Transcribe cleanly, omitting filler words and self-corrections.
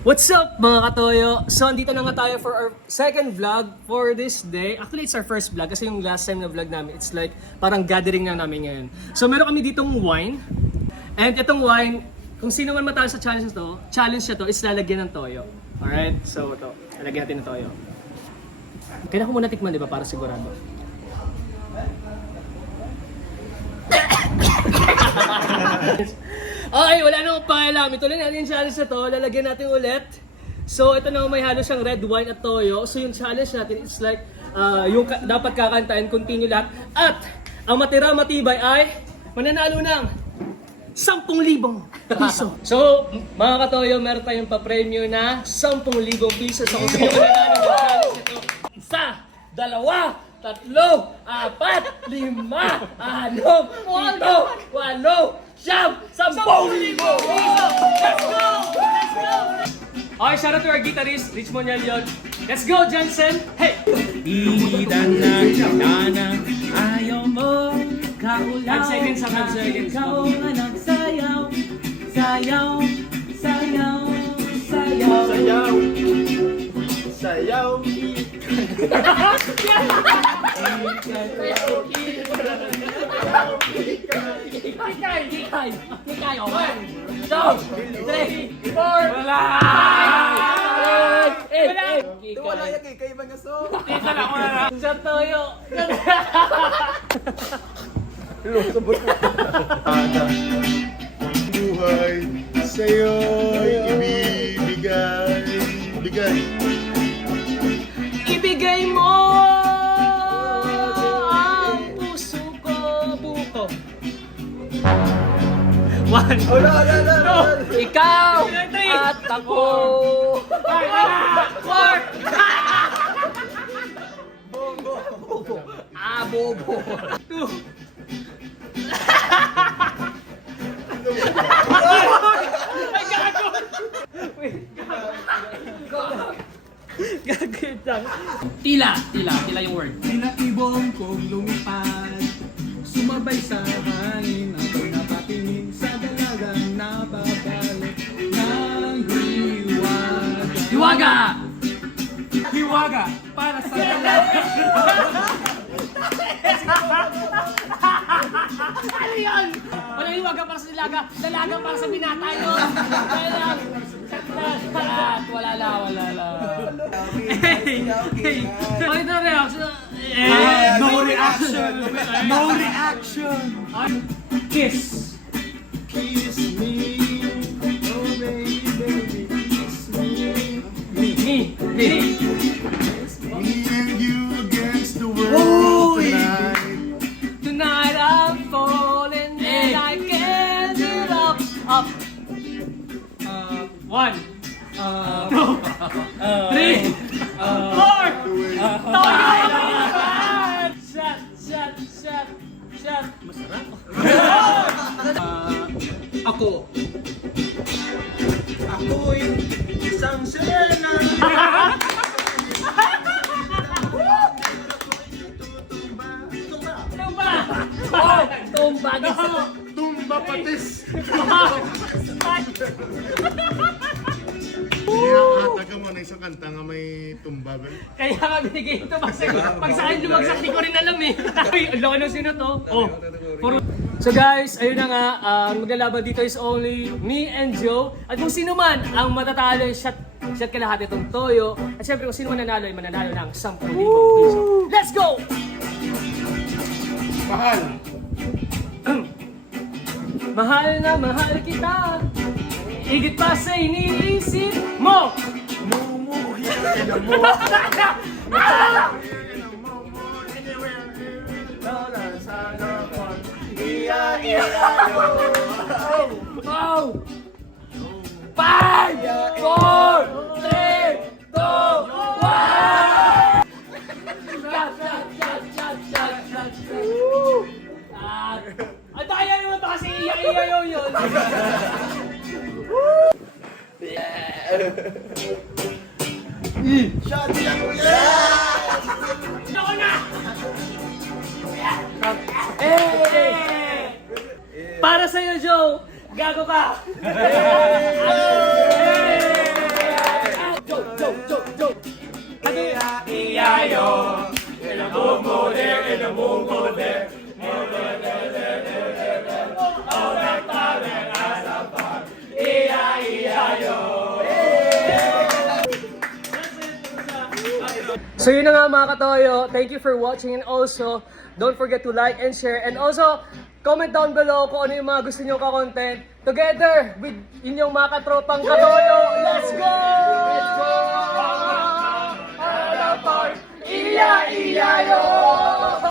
What's up mga katoyo? So andito na nga tayo for our second vlog for this day. Actually it's our first vlog kasi yung last time na vlog namin it's like parang gathering na namin ngayon. So meron kami ditong wine. And itong wine, kung sino man matalo sa challenge niya to is lalagyan ng toyo. Alright? So ito, lalagyan natin ng toyo. Kailangan ko muna tikman, di ba? Para sigurado. Okay, wala nang pakialam. Ituloy natin yung challenge na to. Lalagyan natin ulit. So, ito na may halo siyang red wine at toyo. So, yung challenge natin is like, yung dapat kakantahin, continue lahat. At, ang matira matibay ay mananalo ng 10,000 piso. So, mga katoyo, meron tayong pa-premyo na 10,000 piso. So, kung sino mananalo ng challenge ito, 1, 2, 3, 4, 5, 6, 7, 8, 9, 10, 10,000 piso! Let's go! Let's go! Okay, shout out to our guitarist, Rich Moniel yun. Let's go, Jensen! Hey! Idanang ayaw mo kaulaw. 10 seconds, 10 seconds. Ikaw nga nagsayaw, sayaw, sayaw, sayaw. Sayaw! Sayaw! Hikay, okay. 1, 2, 3, 4, 5, 6, 7, 8. Wala yan kay kay Bangaso. Tita lang, wala na. Sa toyo! Buhay sa'yo ibibigay. Bigay. Ibigay mo ang puso ko buko. 1, Wala. ikaw at ako. 4, bobo. 2, ay gago. Wait, gagawin lang. Tila yung word. Sinaibong kong lumipad, sumabay sa hangin, ako'y napatingin sa dalagang nababalot ng hiwaga. Hiwaga para sa dalaga. Ano yun? Walang hiwaga para sa dalaga, dalaga para sa binata yun. Wala lang. Bakit na reaction? No reaction! No reaction! Kiss! Kiss me, oh baby, kiss me. Me! Me and you against the world tonight. Tonight I'm falling and I can't get up. 1, 2, 3, 4. Shot. Masarap. Ako'y isang sena. Tumba. Tumba patis. Ata ka mo na isang kanta nga may tumba ba? Kaya nga binigay ito. Pag sa akin lumagsak, di ko rin alam eh. Uy, ang laki ng sino to. So guys, ayun na nga. Ang maglalaban dito is only me and Joe. At kung sino man ang matatalo yung shot kalahati itong toyo. At syempre kung sino man nanalo ay mananalo ng 10,000 piso. Let's go! Mahal. Mahal na mahal kita. Higit pa sa iniisip mo. Mumuhi ka mo. Lola sa lakon. Iya. Oh! 5, 4, 3, 2, 1. Ang daya naman ba kasi iya yun? Shot lang ulit. Ako na! Para sa'yo, Joe! Gago ka! E-I-E-I-O. In a boom, boom, there, in a boom, boom, there. Oh, that father has a farm. E-I-E-I-O. So yun na nga mga katoyo, thank you for watching and also don't forget to like and share and also comment down below kung ano yung mga gusto nyo ka-content together with inyong mga katropang katoyo. Let's go! Let's go! Iya, iya, yo!